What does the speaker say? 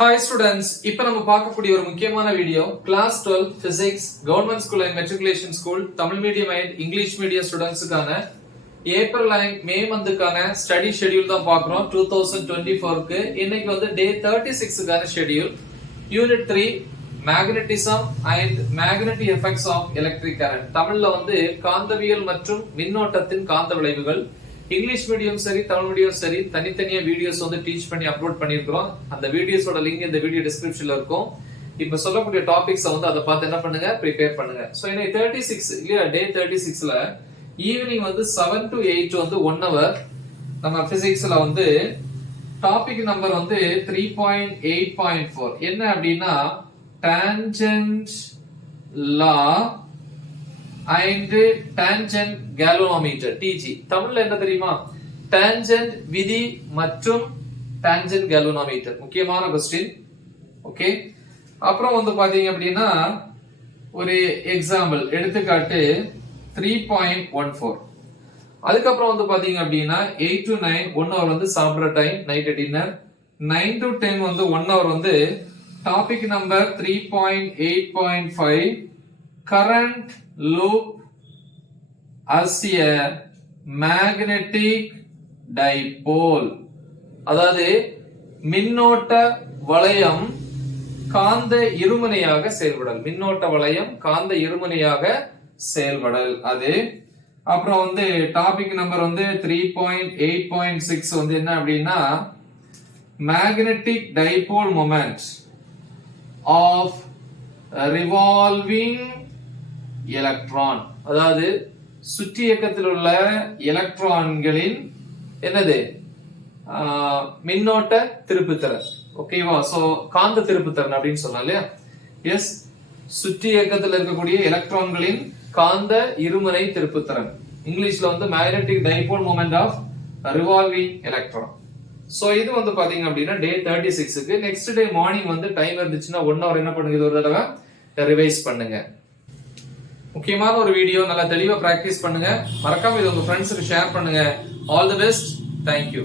Hi students, இப்போ நம்ம பார்க்கக்கூடிய ஒரு முக்கியமான video class 12 physics government school and matriculation school Tamil medium and English medium ஸ்டூடெண்ட்ஸ்க்கான ஏப்ரல் அண்ட் மே மந்த்க்கான ஸ்டடி ஷெட்யூல் தான் பார்க்குறோம் 2024க்கு. இன்னைக்கு வந்து டே 36க்கான schedule. Unit 3 magnetism and magnetic effects of electric current. தமிழ்ல வந்து காந்தவியல் மற்றும் மின்னோட்டத்தின் காந்த விளைவுகள். இங்கிலீஷ் மீடியம் சரி தமிழ் மீடியம் சரி தனித்தனியா வீடியோஸ் வந்து டீச் பண்ணி அப்லோட் பண்ணிருக்கிறோம். அந்த வீடியோஸோட லிங்க் இந்த வீடியோ டிஸ்கிரிப்ஷன்ல இருக்கும். இப்ப சொல்லக்கூடிய டாபிக்ஸ் வந்து அதை பார்த்து என்ன பண்ணுங்க, ப்ரிப்பேர் பண்ணுங்க. சோ இன்னைக்கு 36 இல்லையா, டே 36ல ஈவினிங் வந்து 7 to 8 வந்து 1 hour நம்ம பிசிக்ஸ்ல வந்து டாபிக் நம்பர் வந்து 3.8.4 என்ன அப்படின்னா tangent law and tangent galvanometer TG. தமிழ்ல என்ன தெரியுமா, tangent விதி மற்றும் tangent galvanometer. முக்கியமான क्वेश्चन. ஓகே, அப்புறம் வந்து பாத்தீங்க அப்படின்னா ஒரு எக்ஸாம்பிள் எடுத்துக்காட்டு 3.14. அதுக்கப்புறம் வந்து பாத்தீங்க அப்படின்னா 8 to 9 1 hour வந்து சாப்பிடுற டைம், நைட் டின்னர். 9 to 10 வந்து 1 hour வந்து topic number 3.8.5 current loop as a magnetic dipole. அதாவது மின்னோட்ட வளையம் காந்த இருமுனையாக செயல்படல். மின்னோட்ட வளையம் காந்த இருமுனையாக செயல்படல் அது. அப்புறம் வந்து டாபிக் நம்பர் வந்து 3.8.6 வந்து என்ன அப்படின்னா magnetic dipole moment of revolving electron. அதாவது சுற்றி இயக்கத்தில் உள்ள எலக்ட்ரான்களின் என்னது மின்னோட்ட திருப்புத்திறன். ஓகேவா, சோ காந்த திருப்புத்திறன் அப்படின்னு சொன்னா இல்லையா. எஸ், சுற்றி இயக்கத்தில் இருக்கக்கூடிய எலக்ட்ரான்களின் காந்த இருமுனை திருப்புத்திறன். இங்கிலீஷ்ல வந்து magnetic dipole moment of revolving electron. So இது வந்து பாத்தீங்க அப்படின்னா டே 36க்கு. நெக்ஸ்ட் டே மார்னிங் வந்து டைம் இருந்துச்சுன்னா 1 hour என்ன பண்ணுங்க, இது ஒரு தடவை ரிவைஸ் பண்ணுங்க. முக்கியமான ஒரு வீடியோ, நல்லா தெளிவா பிராக்டிஸ் பண்ணுங்க. மறக்காம இது உங்க ஃப்ரெண்ட்ஸுக்கு ஷேர் பண்ணுங்க. All the best. தேங்க்யூ.